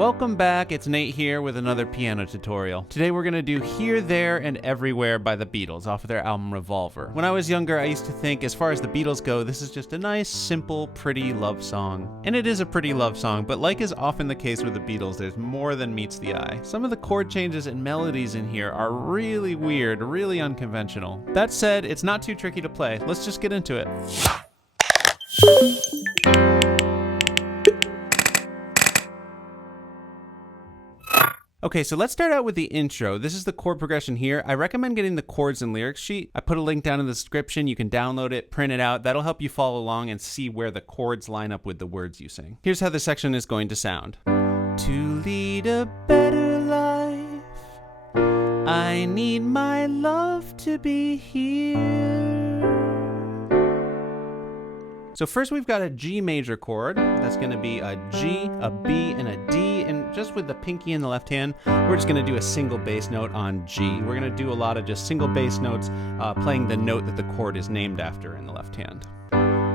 Welcome back, it's Nate here with another piano tutorial. Today we're gonna do Here, There, and Everywhere by the Beatles off of their album Revolver. When I was younger, I used to think as far as the Beatles go, this is just a nice, simple, pretty love song. And it is a pretty love song, but like is often the case with the Beatles, there's more than meets the eye. Some of the chord changes and melodies in here are really weird, really unconventional. That said, it's not too tricky to play. Let's just get into it. Okay, so let's start out with the intro. This is the chord progression here. I recommend getting the chords and lyrics sheet. I put a link down in the description. You can download it, print it out. That'll help you follow along and see where the chords line up with the words you sing. Here's how this section is going to sound. To lead a better life, I need my love to be here. So first we've got a G major chord. That's going to be a G, a B, and a D. And just with the pinky in the left hand, we're just going to do a single bass note on G. We're going to do a lot of just single bass notes, playing the note that the chord is named after in the left hand.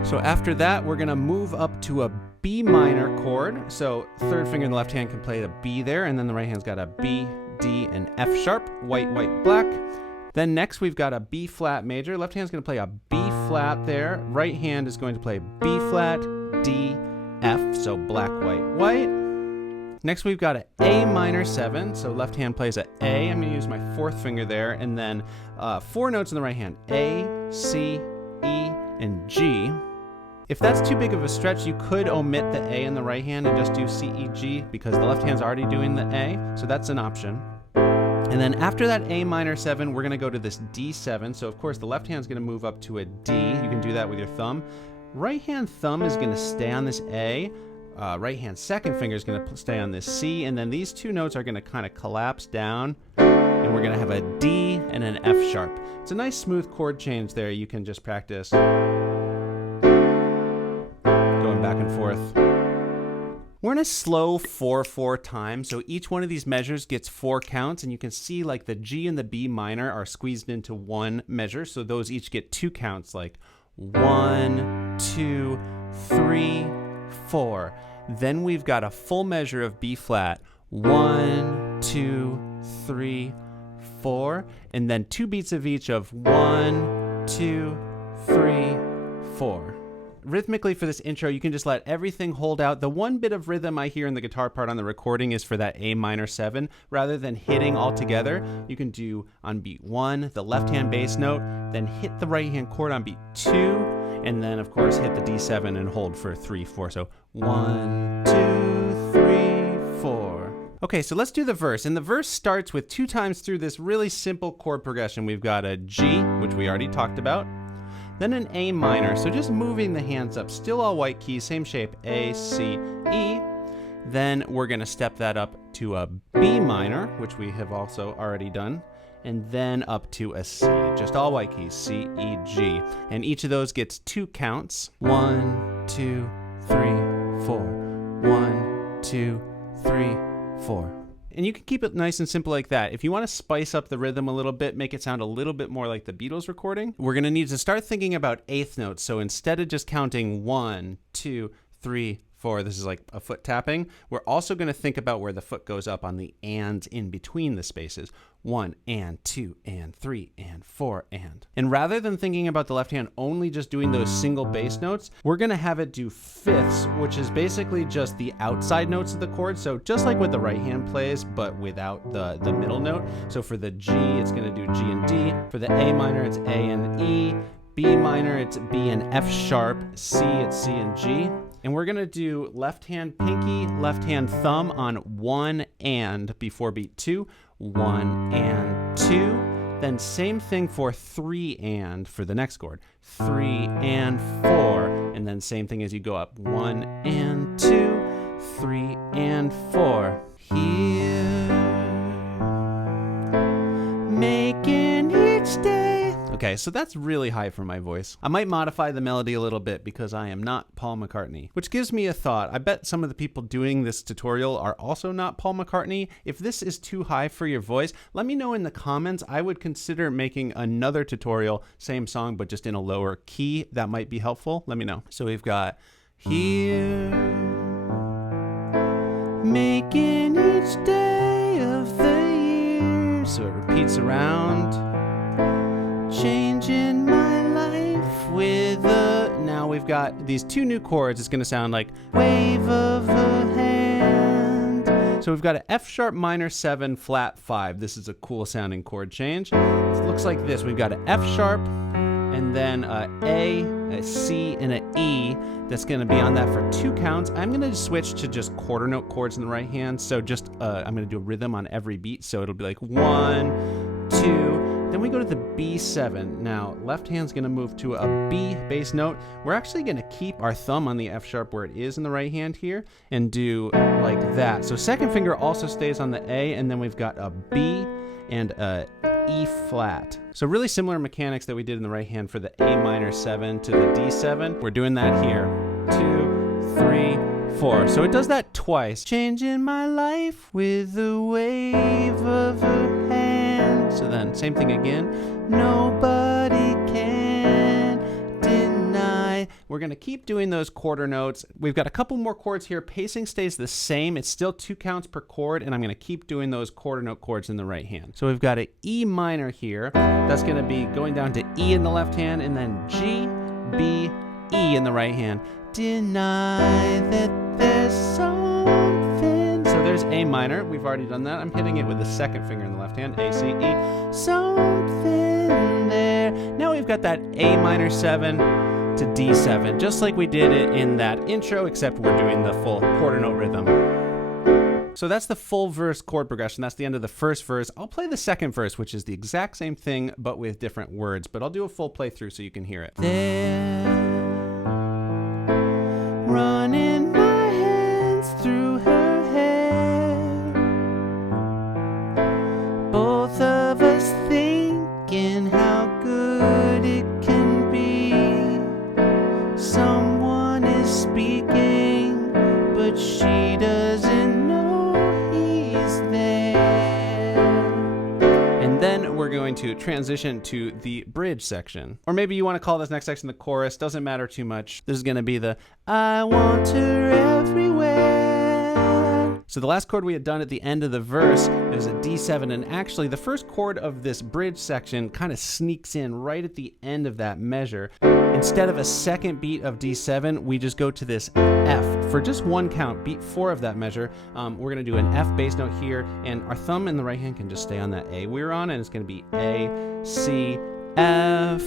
So after that, we're going to move up to a B minor chord. So third finger in the left hand can play the B there, and then the right hand's got a B, D, and F sharp, white, white, black. Then next we've got a B flat major. Left hand's going to play a B flat there. Right hand is going to play B flat, D, F, so black, white, white. Next we've got an A minor 7, so left hand plays a A. I'm going to use my fourth finger there, and then four notes in the right hand, A, C, E, and G. If that's too big of a stretch, you could omit the A in the right hand and just do C, E, G, because the left hand's already doing the A, so that's an option. And then after that A minor 7, we're going to go to this D7. So of course the left hand's going to move up to a D. You can do that with your thumb. Right hand thumb is going to stay on this A. Right hand second finger is going to stay on this C. And then these two notes are going to kind of collapse down. And we're going to have a D and an F sharp. It's a nice smooth chord change there. You can just practice going back and forth. We're in a slow 4/4 time, so each one of these measures gets 4 counts, and you can see like the G and the B minor are squeezed into one measure, so those each get 2 counts, like 1, 2, 3, 4. Then we've got a full measure of B flat, 1, 2, 3, 4, and then 2 beats of each of 1, 2, 3, 4. Rhythmically for this intro, you can just let everything hold out. The one bit of rhythm I hear in the guitar part on the recording is for that A minor 7. Rather than hitting all together, you can do on beat 1, the left hand bass note, then hit the right hand chord on beat 2, and then of course hit the D7 and hold for 3, 4. So 1, 2, 3, 4. Okay, so let's do the verse. And the verse starts with 2 times through this really simple chord progression. We've got a G, which we already talked about. Then an A minor, so just moving the hands up, still all white keys, same shape, A, C, E. Then we're gonna step that up to a B minor, which we have also already done, and then up to a C, just all white keys, C, E, G. And each of those gets 2 counts, 1, 2, 3, 4, 1, 2, 3, 4. And you can keep it nice and simple like that. If you want to spice up the rhythm a little bit, make it sound a little bit more like the Beatles recording, we're going to need to start thinking about eighth notes. So instead of just counting 1, 2, 3, 4, this is like a foot tapping, we're also going to think about where the foot goes up on the ands in between the spaces. 1 and 2 and 3 and 4 and. And rather than thinking about the left hand only just doing those single bass notes, we're going to have it do fifths, which is basically just the outside notes of the chord. So just like what the right hand plays, but without the middle note. So for the G, it's going to do G and D. For the A minor, it's A and E. B minor, it's B and F sharp. C, it's C and G. And we're going to do left hand pinky, left hand thumb on 1 and before beat 2, 1 and 2. Then same thing for 3 and for the next chord, 3 and 4. And then same thing as you go up, 1 and 2, 3 and 4. Here, making each day. Okay, so that's really high for my voice. I might modify the melody a little bit because I am not Paul McCartney, which gives me a thought. I bet some of the people doing this tutorial are also not Paul McCartney. If this is too high for your voice, let me know in the comments. I would consider making another tutorial, same song, but just in a lower key. That might be helpful. Let me know. So we've got here, making each day of the year. So it repeats around. Changing my life with a... Now we've got these two new chords. It's going to sound like wave of a hand. So we've got an F sharp minor 7 flat 5. This is a cool sounding chord change. It looks like this. We've got an F sharp and then a C, and an E. That's going to be on that for 2 counts. I'm going to switch to just quarter note chords in the right hand. So just I'm going to do a rhythm on every beat. So it'll be like 1, 2. Then we go to the B7. Now, left hand's going to move to a B bass note. We're actually going to keep our thumb on the F sharp where it is in the right hand here and do like that. So second finger also stays on the A, and then we've got a B and a E flat. So really similar mechanics that we did in the right hand for the A minor 7 to the D7. We're doing that here. 2, 3, 4. So it does that twice. Changing my life with a wave of her hand. So then same thing again. Nobody can deny. We're going to keep doing those quarter notes. We've got a couple more chords here. Pacing stays the same. It's still 2 counts per chord, and I'm going to keep doing those quarter note chords in the right hand. So we've got an E minor here. That's going to be going down to E in the left hand, and then G, B, E in the right hand. Deny that there's something. So there's A minor. We've already done that. I'm hitting it with the second finger in the left hand. A, C, E. Something there. Now we've got that A minor 7 to D7, just like we did it in that intro, except we're doing the full quarter note rhythm. So that's the full verse chord progression. That's the end of the first verse. I'll play the second verse, which is the exact same thing, but with different words. But I'll do a full playthrough so you can hear it. There, running my hands through her hair, both of us thinking how good it can be. Someone is speaking, but she doesn't know he's there. And then we're going to transition to the bridge section. Or maybe you want to call this next section the chorus. Doesn't matter too much. This is going to be the I want her everywhere. So the last chord we had done at the end of the verse is a D7, and actually the first chord of this bridge section kind of sneaks in right at the end of that measure. Instead of a second beat of D7, we just go to this F for just 1 count, beat 4 of that measure. We're going to do an F bass note here, and our thumb in the right hand can just stay on that A we were on, and it's going to be A, C, F.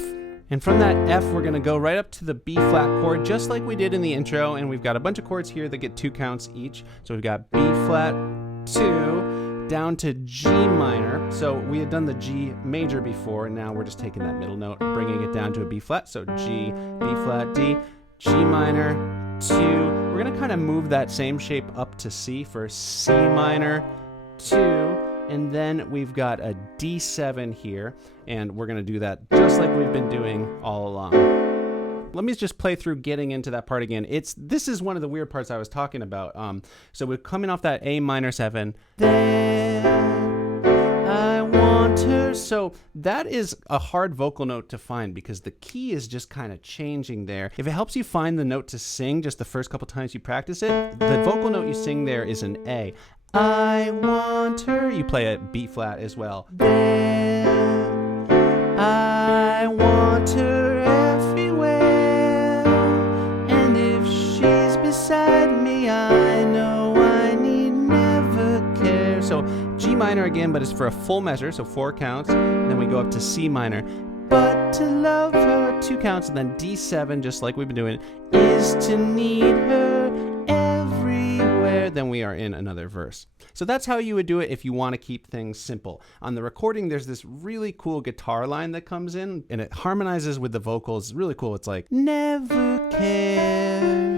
And from that F, we're going to go right up to the B flat chord, just like we did in the intro. And we've got a bunch of chords here that get 2 counts each. So we've got B flat 2 down to G minor. So we had done the G major before, and now we're just taking that middle note, bringing it down to a B flat. So G, B flat, D, G minor 2. We're going to kind of move that same shape up to C for C minor 2. And then we've got a D7 here, and we're going to do that just like we've been doing all along. Let me just play through getting into that part again. This is one of the weird parts I was talking about. So we're coming off that A minor 7. There, I want her. So that is a hard vocal note to find because the key is just kind of changing there. If it helps you find the note to sing just the first couple times you practice it, the vocal note you sing there is an A. I want her. You play a B flat as well. There, I want her everywhere. And if she's beside me, I know I need never care. So G minor again, but it's for a full measure, so 4 counts. And then we go up to C minor. But to love her, 2 counts, and then D7, just like we've been doing, is to need her everywhere. Then we are in another verse. So that's how you would do it if you want to keep things simple. On the recording, there's this really cool guitar line that comes in, and it harmonizes with the vocals. It's really cool. It's like, never care,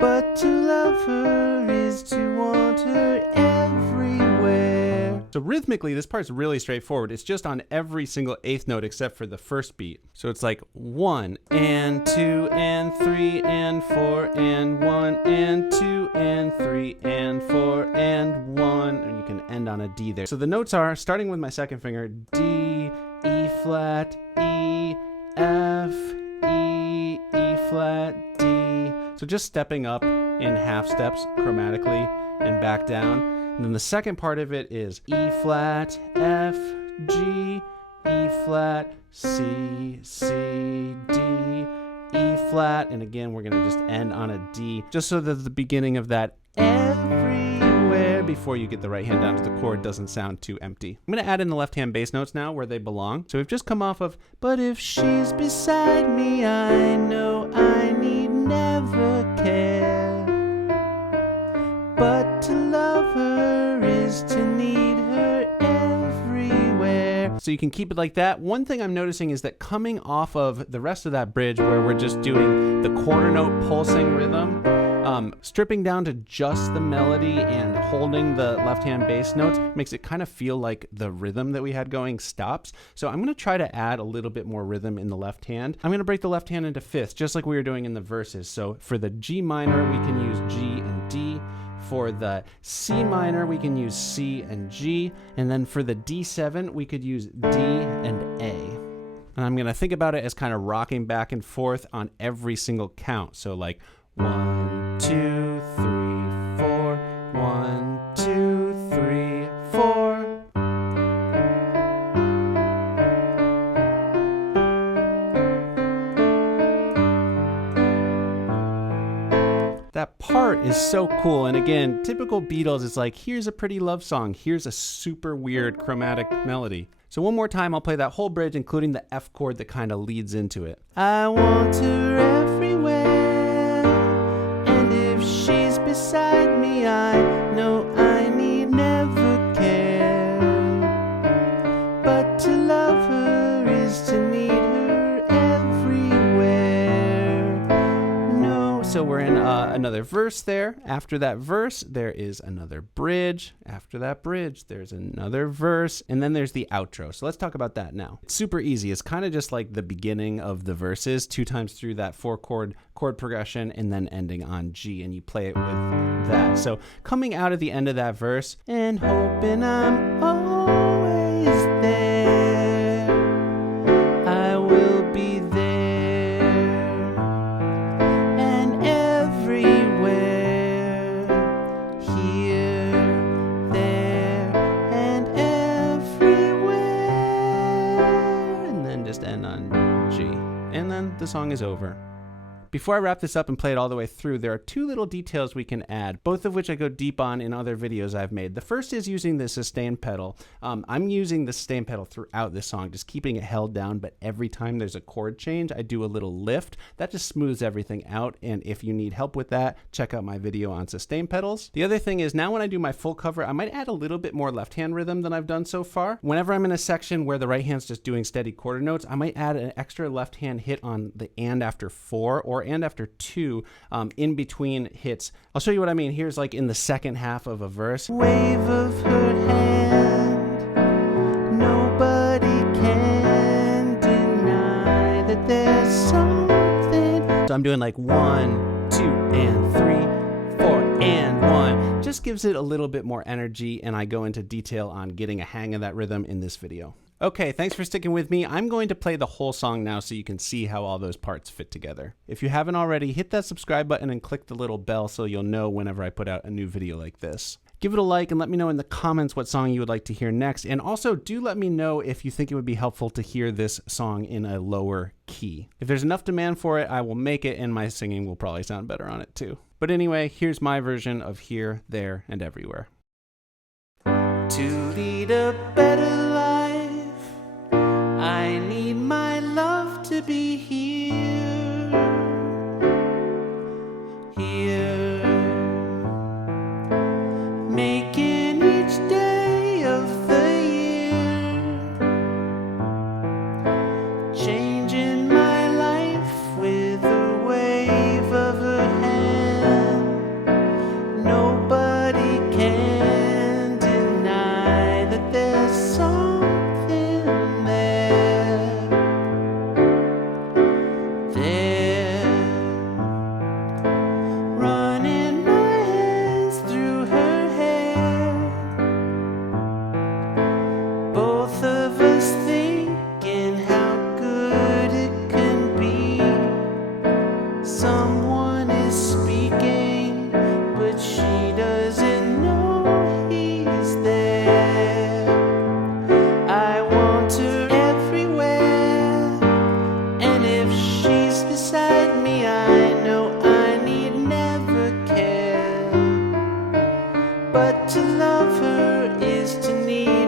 but to love her is to want her everywhere. So rhythmically, this part's really straightforward. It's just on every single 8th note except for the first beat. So it's like 1 and 2 and 3 and 4 and 1 and 2 and 3 and 4 and 1. And you can end on a D there. So the notes are, starting with my second finger, D, E flat, E, F, E, E flat, D. So just stepping up in half steps chromatically. and back down. And then the second part of it is E flat, F, G, E flat, C, C, D, E flat, and again we're gonna just end on a D, just so that the beginning of that everywhere before you get the right hand down to the chord doesn't sound too empty. I'm gonna add in the left hand bass notes now where they belong. So we've just come off of, but if she's beside me, I know I need never care, but to love her is to need her everywhere. So you can keep it like that. One thing I'm noticing is that coming off of the rest of that bridge where we're just doing the quarter note pulsing rhythm, stripping down to just the melody and holding the left hand bass notes makes it kind of feel like the rhythm that we had going stops. So I'm going to try to add a little bit more rhythm in the left hand. I'm going to break the left hand into fifths, just like we were doing in the verses. So for the G minor, we can use G and D. For the C minor, we can use C and G. And then for the D7, we could use D and A. And I'm going to think about it as kind of rocking back and forth on every single count. So like 1, 2, 3, 4, 1, 2, 3, 4. That part is so cool. And again, typical Beatles is like, here's a pretty love song. Here's a super weird chromatic melody. So one more time, I'll play that whole bridge, including the F chord that kind of leads into it. I want her everywhere, and if she's beside me, I know I need never care, but to love her is to need her everywhere. No. So we're in another verse there. After that verse, there is another bridge. After that bridge, there's another verse, and then there's the outro. So let's talk about that now. It's super easy. It's kind of just like the beginning of the verses, 2 times through that 4 chord progression, and then ending on G, and you play it with that. So coming out of the end of that verse, and hoping I'm always there, I will be there. The song is over. Before I wrap this up and play it all the way through, there are 2 little details we can add, both of which I go deep on in other videos I've made. The first is using the sustain pedal. I'm using the sustain pedal throughout this song, just keeping it held down, but every time there's a chord change, I do a little lift. That just smooths everything out, and if you need help with that, check out my video on sustain pedals. The other thing is, now when I do my full cover, I might add a little bit more left hand rhythm than I've done so far. Whenever I'm in a section where the right hand's just doing steady quarter notes, I might add an extra left hand hit on the and after 4 or and after 2 in between hits. I'll show you what I mean. Here's like in the second half of a verse. Wave of her hand, nobody can deny that there's something. So I'm doing like 1, 2, and 3, 4, and 1. Just gives it a little bit more energy, and I go into detail on getting a hang of that rhythm in this video. Okay, thanks for sticking with me. I'm going to play the whole song now so you can see how all those parts fit together. If you haven't already, hit that subscribe button and click the little bell so you'll know whenever I put out a new video like this. Give it a like and let me know in the comments what song you would like to hear next. And also do let me know if you think it would be helpful to hear this song in a lower key. If there's enough demand for it, I will make it, and my singing will probably sound better on it too. But anyway, here's my version of Here, There, and Everywhere. To lead a better life, I need my love to be here, here, making each day of the year, changing my life with a wave of her hand. Nobody can deny that there's something there, running my hands through her hair. But to love her is to need